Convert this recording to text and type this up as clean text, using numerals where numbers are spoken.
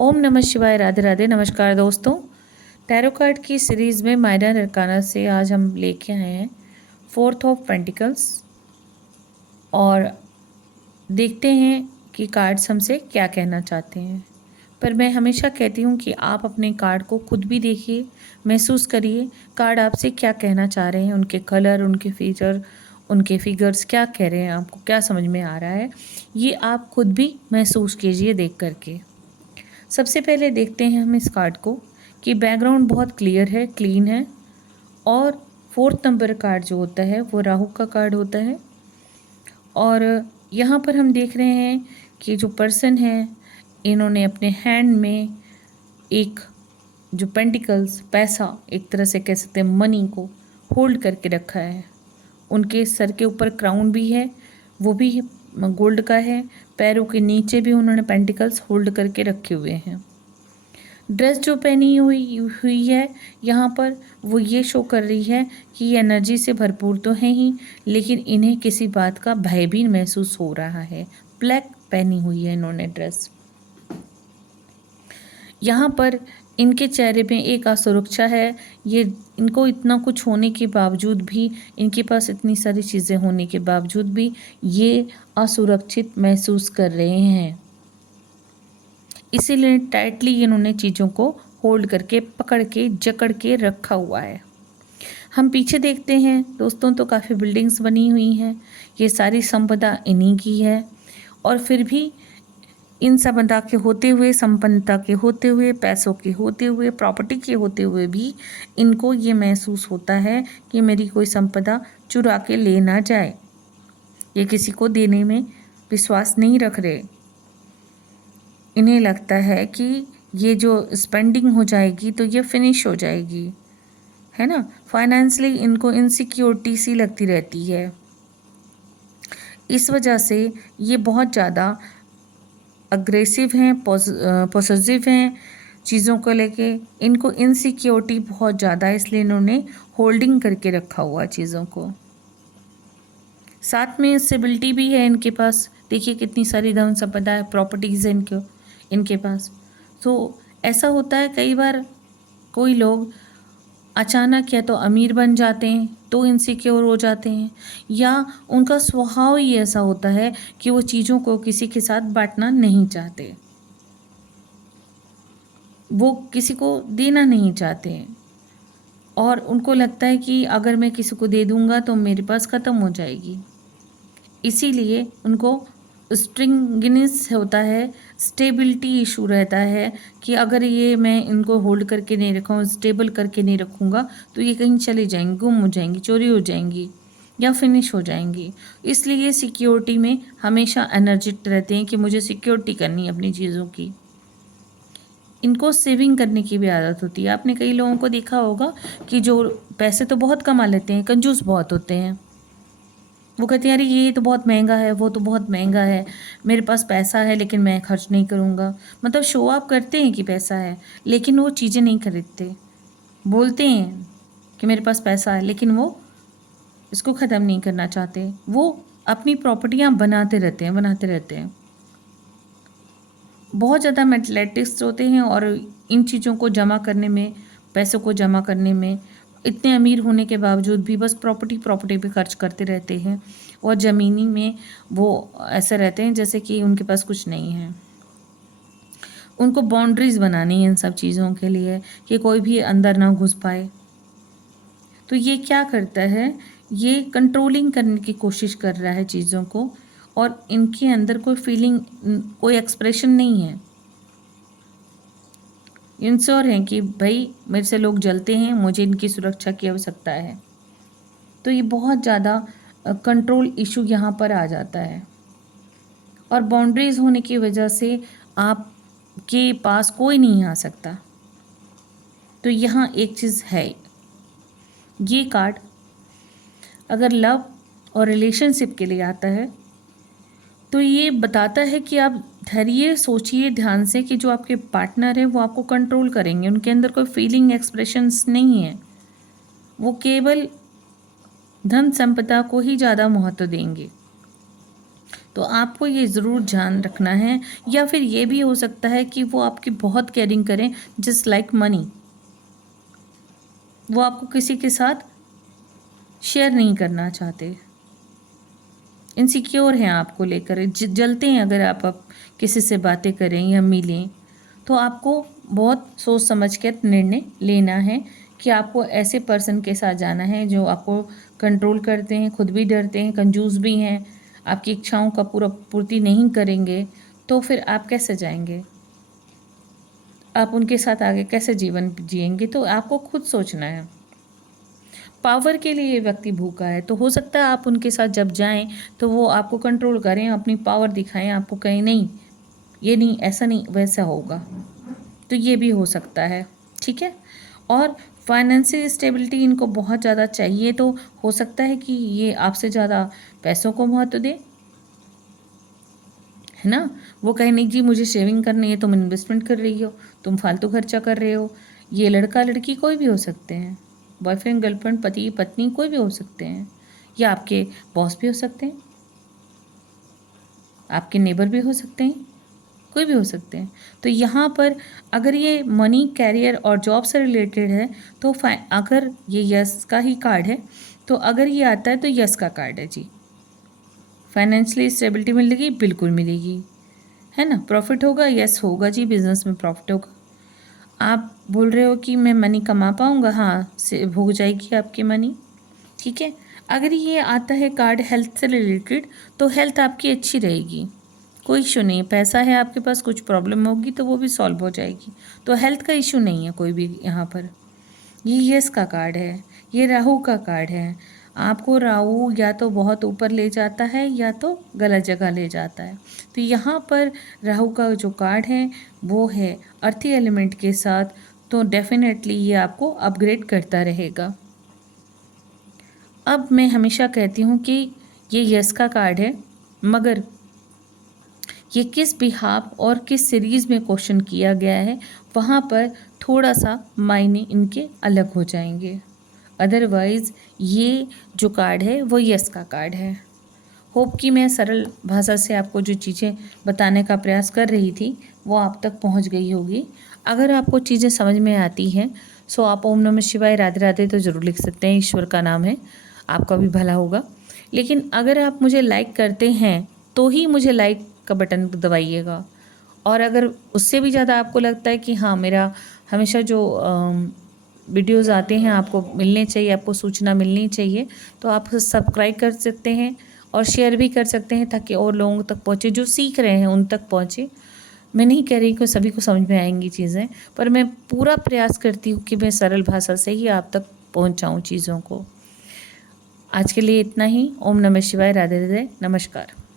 ओम नमः शिवाय। राधे राधे। नमस्कार दोस्तों, टैरो कार्ड की सीरीज़ में माइनर अरकाना से आज हम लेके आए हैं फोर्थ ऑफ पेंटिकल्स और देखते हैं कि कार्ड्स हमसे क्या कहना चाहते हैं। पर मैं हमेशा कहती हूँ कि आप अपने कार्ड को खुद भी देखिए, महसूस करिए कार्ड आपसे क्या कहना चाह रहे हैं, उनके कलर, उनके फीचर, उनके फिगर्स क्या कह रहे हैं, आपको क्या समझ में आ रहा है, ये आप खुद भी महसूस कीजिए देख करके। सबसे पहले देखते हैं हम इस कार्ड को कि बैकग्राउंड बहुत क्लियर है, क्लीन है। और फोर्थ नंबर कार्ड जो होता है वो राहु का कार्ड होता है। और यहाँ पर हम देख रहे हैं कि जो पर्सन है इन्होंने अपने हैंड में एक जो पेंटिकल्स, पैसा, एक तरह से कह सकते हैं मनी को होल्ड करके रखा है। उनके सर के ऊपर क्राउन भी है, वो भी गोल्ड का है। पैरों के नीचे भी उन्होंने पेंटिकल्स होल्ड करके रखे हुए हैं। ड्रेस जो पहनी हुई है यहाँ पर वो ये शो कर रही है कि ये एनर्जी से भरपूर तो है ही, लेकिन इन्हें किसी बात का भय भी महसूस हो रहा है। ब्लैक पहनी हुई है इन्होंने ड्रेस। यहाँ पर इनके चेहरे पे एक असुरक्षा है। ये इनको इतना कुछ होने के बावजूद भी, इनके पास इतनी सारी चीज़ें होने के बावजूद भी ये असुरक्षित महसूस कर रहे हैं। इसीलिए टाइटली इन्होंने चीज़ों को होल्ड करके, पकड़ के, जकड़ के रखा हुआ है। हम पीछे देखते हैं दोस्तों तो काफ़ी बिल्डिंग्स बनी हुई हैं। ये सारी संपदा इन्हीं की है और फिर भी इन संपदा के होते हुए, संपन्नता के होते हुए, पैसों के होते हुए, प्रॉपर्टी के होते हुए भी इनको ये महसूस होता है कि मेरी कोई संपदा चुरा के ले ना जाए। ये किसी को देने में विश्वास नहीं रख रहे। इन्हें लगता है कि ये जो स्पेंडिंग हो जाएगी तो ये फिनिश हो जाएगी, है ना। फाइनेंशियली इनको इनसिक्योरिटी सी लगती रहती है। इस वजह से ये बहुत ज़्यादा अग्रेसिव हैं, पॉसेसिव हैं चीज़ों को लेके। इनको इनसिक्योरिटी बहुत ज़्यादा है, इसलिए इन्होंने होल्डिंग करके रखा हुआ चीज़ों को। साथ में स्टेबिलिटी भी है इनके पास। देखिए कितनी सारी धन संपदा है, प्रॉपर्टीज़ है इनके पास। तो ऐसा होता है कई बार कोई लोग अचानक या तो अमीर बन जाते हैं तो इनसिक्योर हो जाते हैं, या उनका स्वभाव ही ऐसा होता है कि वो चीज़ों को किसी के साथ बांटना नहीं चाहते, वो किसी को देना नहीं चाहते हैं और उनको लगता है कि अगर मैं किसी को दे दूंगा तो मेरे पास ख़त्म हो जाएगी। इसीलिए उनको स्ट्रिंगिनेस होता है, स्टेबिलिटी इशू रहता है कि अगर ये मैं इनको होल्ड करके नहीं रखूँ, स्टेबल करके नहीं रखूँगा तो ये कहीं चली जाएंगी, गुम हो जाएंगी, चोरी हो जाएंगी या फिनिश हो जाएंगी। इसलिए सिक्योरिटी में हमेशा एनर्जिट रहते हैं कि मुझे सिक्योरिटी करनी है अपनी चीज़ों की। इनको सेविंग करने की भी आदत होती है। आपने कई लोगों को देखा होगा कि जो पैसे तो बहुत कमा लेते हैं, कंजूस बहुत होते हैं। वो कहते हैं अरे ये तो बहुत महंगा है, वो तो बहुत महंगा है, मेरे पास पैसा है लेकिन मैं खर्च नहीं करूँगा। मतलब शो ऑफ करते हैं कि पैसा है, लेकिन वो चीज़ें नहीं खरीदते। बोलते हैं कि मेरे पास पैसा है, लेकिन वो इसको ख़त्म नहीं करना चाहते। वो अपनी प्रॉपर्टियाँ बनाते रहते हैं, बनाते रहते हैं। बहुत ज़्यादा मेटलेटिक्स होते हैं और इन चीज़ों को जमा करने में, पैसों को जमा करने में, इतने अमीर होने के बावजूद भी बस प्रॉपर्टी पे खर्च करते रहते हैं और ज़मीनी में वो ऐसे रहते हैं जैसे कि उनके पास कुछ नहीं है। उनको बाउंड्रीज़ बनानी है इन सब चीज़ों के लिए कि कोई भी अंदर ना घुस पाए। तो ये क्या करता है, ये कंट्रोलिंग करने की कोशिश कर रहा है चीज़ों को और इनके अंदर कोई फीलिंग, कोई एक्सप्रेशन नहीं है। इंश्योर हैं कि भाई मेरे से लोग जलते हैं, मुझे इनकी सुरक्षा की आवश्यकता है। तो ये बहुत ज़्यादा कंट्रोल इशू यहाँ पर आ जाता है और बाउंड्रीज़ होने की वजह से आपके पास कोई नहीं आ सकता। तो यहाँ एक चीज़ है, ये कार्ड अगर लव और रिलेशनशिप के लिए आता है तो ये बताता है कि आप धैर्य सोचिए ध्यान से कि जो आपके पार्टनर है वो आपको कंट्रोल करेंगे। उनके अंदर कोई फीलिंग एक्सप्रेशंस नहीं है, वो केवल धन संपदा को ही ज़्यादा महत्व देंगे। तो आपको ये ज़रूर ध्यान रखना है। या फिर ये भी हो सकता है कि वो आपकी बहुत केयरिंग करें, जस्ट लाइक मनी, वो आपको किसी के साथ शेयर नहीं करना चाहते, इनसिक्योर हैं आपको लेकर, जलते हैं अगर आप किसी से बातें करें या मिलें। तो आपको बहुत सोच समझ कर निर्णय लेना है कि आपको ऐसे पर्सन के साथ जाना है जो आपको कंट्रोल करते हैं, खुद भी डरते हैं, कंजूस भी हैं, आपकी इच्छाओं का पूरा पूर्ति नहीं करेंगे। तो फिर आप कैसे जाएंगे, आप उनके साथ आगे कैसे जीवन जिएंगे? तो आपको खुद सोचना है। पावर के लिए ये व्यक्ति भूखा है, तो हो सकता है आप उनके साथ जब जाएं तो वो आपको कंट्रोल करें, अपनी पावर दिखाएं, आपको कहें नहीं ये नहीं, ऐसा नहीं, वैसा होगा। तो ये भी हो सकता है, ठीक है। और फाइनेंशियल स्टेबिलिटी इनको बहुत ज़्यादा चाहिए, तो हो सकता है कि ये आपसे ज़्यादा पैसों को महत्व दे, है ना। वो कहे नहीं जी मुझे सेविंग करनी है, तुम इन्वेस्टमेंट कर रही हो, तुम फालतू खर्चा कर रहे हो। ये लड़का लड़की कोई भी हो सकते हैं, बॉयफ्रेंड गर्लफ्रेंड पति पत्नी कोई भी हो सकते हैं, या आपके बॉस भी हो सकते हैं, आपके नेबर भी हो सकते हैं, कोई भी हो सकते हैं। तो यहाँ पर अगर ये मनी कैरियर और जॉब से रिलेटेड है तो अगर ये यस का ही कार्ड है, तो अगर ये आता है तो यस का कार्ड है जी। फाइनेंशियली स्टेबिलिटी मिलेगी, बिल्कुल मिलेगी, है ना। प्रॉफिट होगा, यस होगा जी, बिजनेस में प्रॉफिट होगा। आप बोल रहे हो कि मैं मनी कमा पाऊँगा, हाँ से हो जाएगी आपकी मनी, ठीक है। अगर ये आता है कार्ड हेल्थ से रिलेटेड, तो हेल्थ आपकी अच्छी रहेगी, कोई इशू नहीं है। पैसा है आपके पास, कुछ प्रॉब्लम होगी तो वो भी सॉल्व हो जाएगी, तो हेल्थ का इशू नहीं है कोई भी यहाँ पर। ये यस का कार्ड है, ये राहु का कार्ड है। आपको राहु या तो बहुत ऊपर ले जाता है या तो गलत जगह ले जाता है। तो यहाँ पर राहु का जो कार्ड है वो है अर्थी एलिमेंट के साथ, तो डेफिनेटली ये आपको अपग्रेड करता रहेगा। अब मैं हमेशा कहती हूँ कि ये यस का कार्ड है, मगर ये किस बिहाफ और किस सीरीज़ में क्वेश्चन किया गया है वहाँ पर थोड़ा सा मायने इनके अलग हो जाएंगे। अदरवाइज़ ये जो कार्ड है वो यस का कार्ड है। होप कि मैं सरल भाषा से आपको जो चीज़ें बताने का प्रयास कर रही थी वो आप तक पहुंच गई होगी। अगर आपको चीज़ें समझ में आती हैं सो आप ओम नमः शिवाय राधे राधे तो ज़रूर लिख सकते हैं, ईश्वर का नाम है, आपका भी भला होगा। लेकिन अगर आप मुझे लाइक करते हैं तो ही मुझे लाइक का बटन दबाइएगा, और अगर उससे भी ज़्यादा आपको लगता है कि हाँ मेरा हमेशा जो वीडियोज़ आते हैं आपको मिलने चाहिए, आपको सूचना मिलनी चाहिए, तो आप सब्सक्राइब कर सकते हैं और शेयर भी कर सकते हैं ताकि और लोगों तक पहुँचे, जो सीख रहे हैं उन तक पहुँचे। मैं नहीं कह रही कि सभी को समझ में आएंगी चीज़ें, पर मैं पूरा प्रयास करती हूँ कि मैं सरल भाषा से ही आप तक पहुँचाऊँ चीज़ों को। आज के लिए इतना ही। ओम नमः शिवाय, राधे राधे, नमस्कार।